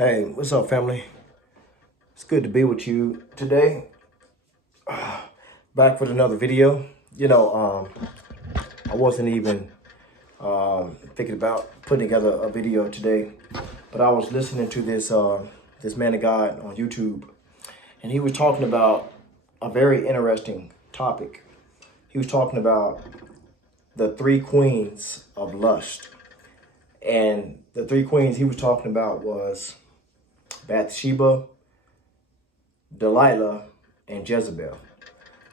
Hey, what's up, family? It's good to be with you today. Back with another video. I wasn't even thinking about putting together a video today, but I was listening to this man of God on YouTube, and he was talking about a very interesting topic. He was talking about the three queens of lust, and the three queens he was talking about was Bathsheba, Delilah, and Jezebel.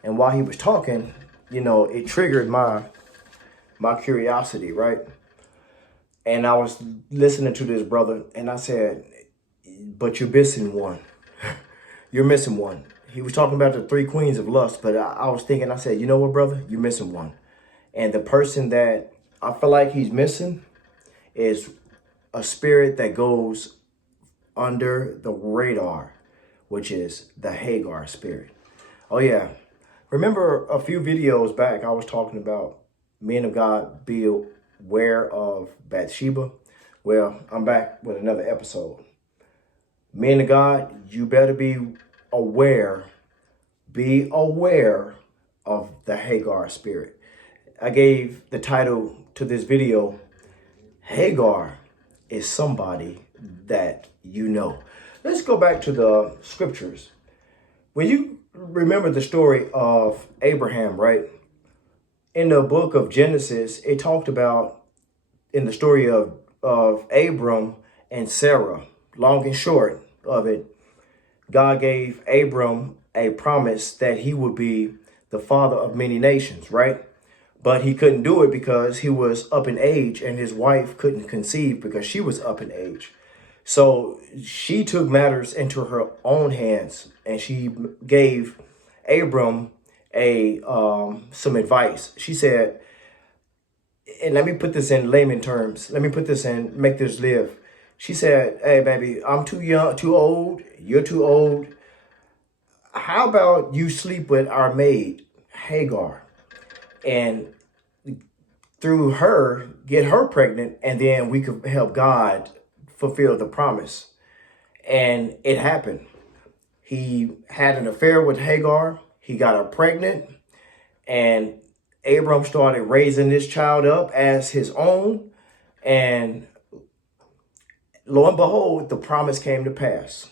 And while he was talking, it triggered my curiosity, right? And I was listening to this brother, and I said, but you're missing one. You're missing one. He was talking about the three queens of lust, but I was thinking, I said, you know what, brother? You're missing one. And the person that I feel like he's missing is a spirit that goes under the radar, which is the Hagar spirit. Oh yeah. Remember a few videos back, I was talking about men of God be aware of Bathsheba. Well, I'm back with another episode. Men of God, you better be aware of the Hagar spirit. I gave the title to this video, Hagar is somebody that you know. Let's go back to the scriptures. When you remember the story of Abraham, right? In the book of Genesis, it talked about in the story of Abram and Sarah. Long and short of it, God gave Abram a promise that he would be the father of many nations, right? But he couldn't do it because he was up in age, and his wife couldn't conceive because she was up in age. So she took matters into her own hands, and she gave Abram some advice. She said, and let me put this in layman terms. Let me put this in, make this live. She said, hey, baby, I'm too young, too old. You're too old. How about you sleep with our maid, Hagar? And through her, get her pregnant, and then we could help God fulfill the promise. And it happened. He had an affair with Hagar. He got her pregnant, and Abram started raising this child up as his own. And lo and behold, the promise came to pass.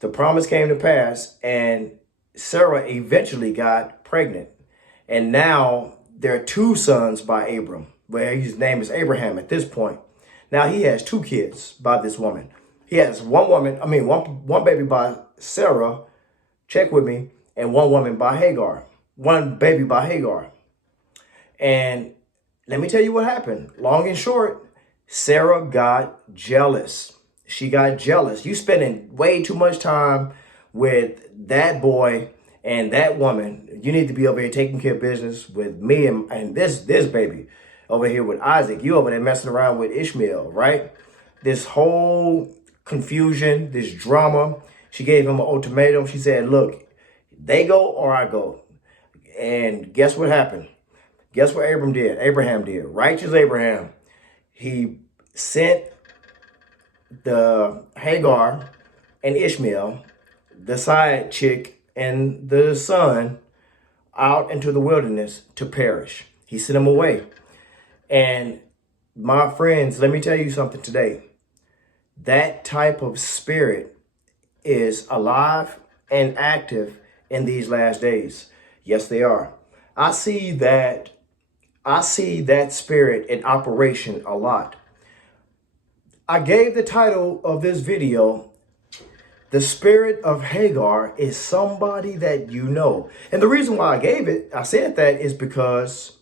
The promise came to pass, and Sarah eventually got pregnant. And now there are two sons by Abram. Well, his name is Abraham at this point. Now he has two kids by this woman. He has one baby by Sarah, check with me, and one woman by Hagar. One baby by Hagar. And let me tell you what happened. Long and short, Sarah got jealous. She got jealous. You spending way too much time with that boy and that woman. You need to be over here taking care of business with me and this baby over here with Isaac. You over there messing around with Ishmael, right? This whole confusion, this drama. She gave him an ultimatum. She said, look, they go or I go. And guess what happened? Guess what Abraham did. Righteous Abraham. He sent the Hagar and Ishmael, the side chick and the son, out into the wilderness to perish. He sent them away. And my friends, let me tell you something today. That type of spirit is alive and active in these last days. Yes, they are. I see that spirit in operation a lot. I gave the title of this video, The Spirit of Hagar is Somebody That You Know. And the reason why I said that is because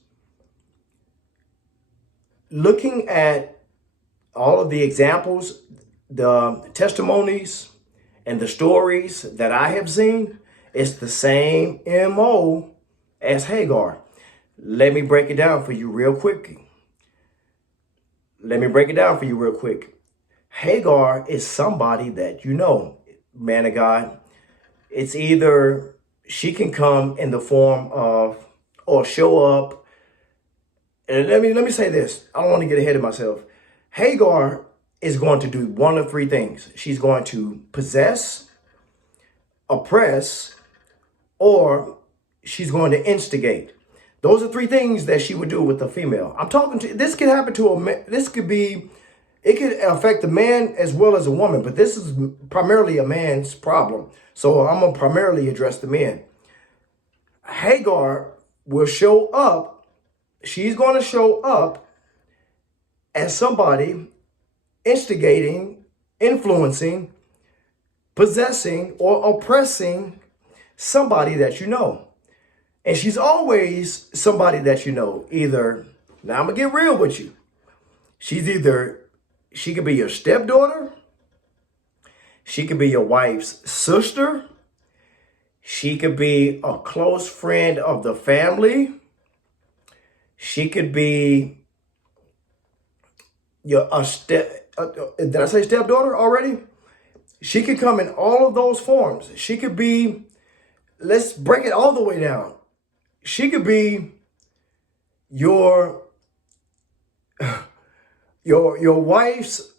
looking at all of the examples, the testimonies, and the stories that I have seen, it's the same MO as Hagar. Let me break it down for you real quick. Hagar is somebody that you know, man of God. It's either she can come in the form of or show up. And let me say this. I don't want to get ahead of myself. Hagar is going to do one of three things. She's going to possess, oppress, or she's going to instigate. Those are three things that she would do with a female. I'm talking to, this could happen to a man. This could be, it could affect a man as well as a woman, but this is primarily a man's problem. So I'm going to primarily address the men. Hagar will show up. She's going to show up as somebody instigating, influencing, possessing, or oppressing somebody that you know. And she's always somebody that you know. Either, now I'm going to get real with you. She could be your stepdaughter. She could be your wife's sister. She could be a close friend of the family. She could be did I say stepdaughter already? She could come in all of those forms. She could be, let's break it all the way down. She could be your wife's,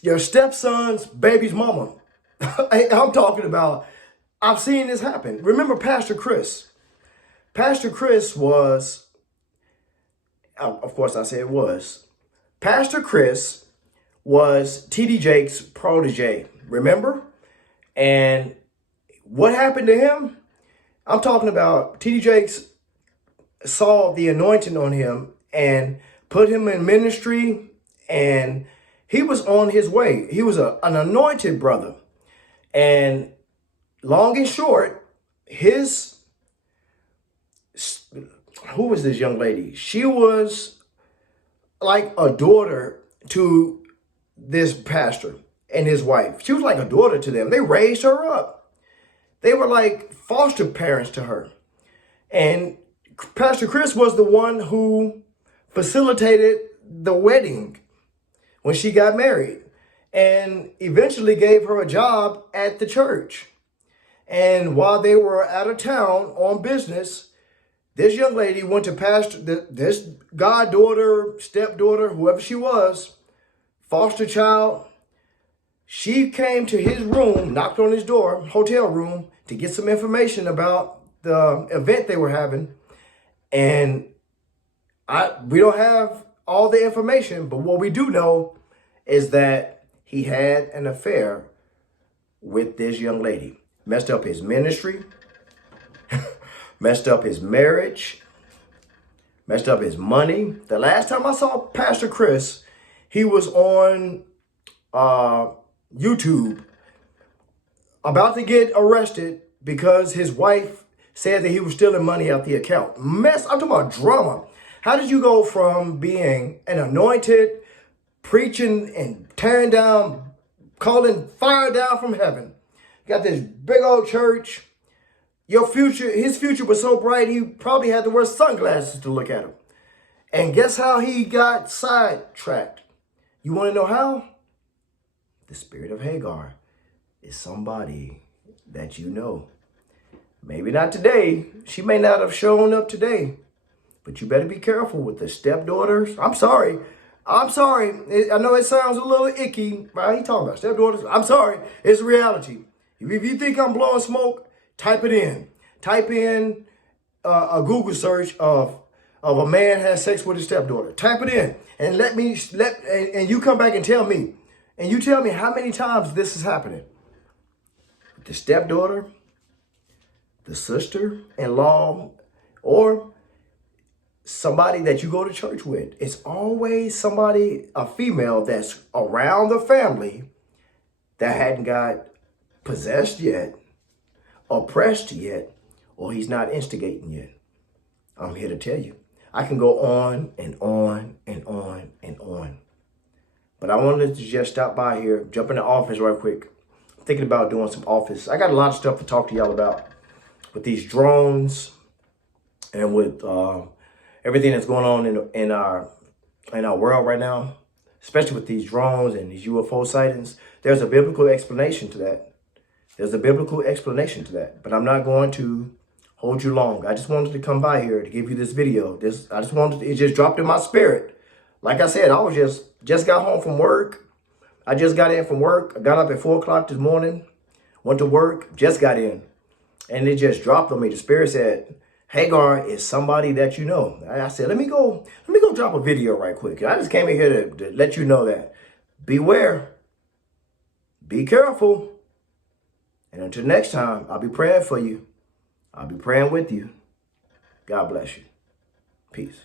your stepson's baby's mama. I'm talking about, I've seen this happen. Remember Pastor Chris? Pastor Chris was, of course I say it was, Pastor Chris was T.D. Jakes' protege, remember? And what happened to him? I'm talking about T.D. Jakes saw the anointing on him and put him in ministry, and he was on his way. He was an anointed brother. And long and short, who was this young lady? She was like a daughter to this pastor and his wife. She was like a daughter to them. They raised her up. They were like foster parents to her. And Pastor Chris was the one who facilitated the wedding when she got married, and eventually gave her a job at the church. And while they were out of town on business, this young lady went to pastor, this goddaughter, stepdaughter, whoever she was, foster child. She came to his room, knocked on his door, hotel room, to get some information about the event they were having. And we don't have all the information, but what we do know is that he had an affair with this young lady. Messed up his ministry, messed up his marriage, messed up his money. The last time I saw Pastor Chris, he was on YouTube about to get arrested because his wife said that he was stealing money out the account. I'm talking about drama. How did you go from being an anointed, preaching and tearing down, calling fire down from heaven? You got this big old church. His future was so bright, he probably had to wear sunglasses to look at him. And guess how he got sidetracked? You want to know how? The spirit of Hagar is somebody that you know. Maybe not today. She may not have shown up today. But you better be careful with the stepdaughters. I'm sorry. I know it sounds a little icky, right? He talking about stepdaughters. I'm sorry. It's reality. If you think I'm blowing smoke, type it in. Type in a Google search of a man has sex with his stepdaughter. Type it in and and you come back and tell me. And you tell me how many times this is happening. The stepdaughter, the sister-in-law, or somebody that you go to church with. It's always somebody, a female that's around the family that hadn't got possessed yet, oppressed yet, or he's not instigating yet. I'm here to tell you. I can go on and on and on and on. But I wanted to just stop by here, jump in the office right quick. I'm thinking about doing some office. I got a lot of stuff to talk to y'all about with these drones and with everything that's going on in our world right now, especially with these drones and these UFO sightings. There's a biblical explanation to that. But I'm not going to hold you long. I just wanted to come by here to give you this video. It just dropped in my spirit. Like I said, I was just got home from work, I just got in from work. I got up at 4 o'clock this morning, went to work, just got in. And it just dropped on me. The Spirit said, Hagar is somebody that you know. I said, let me go drop a video right quick. I just came in here to let you know that. Beware. Be careful. And until next time, I'll be praying for you. I'll be praying with you. God bless you. Peace.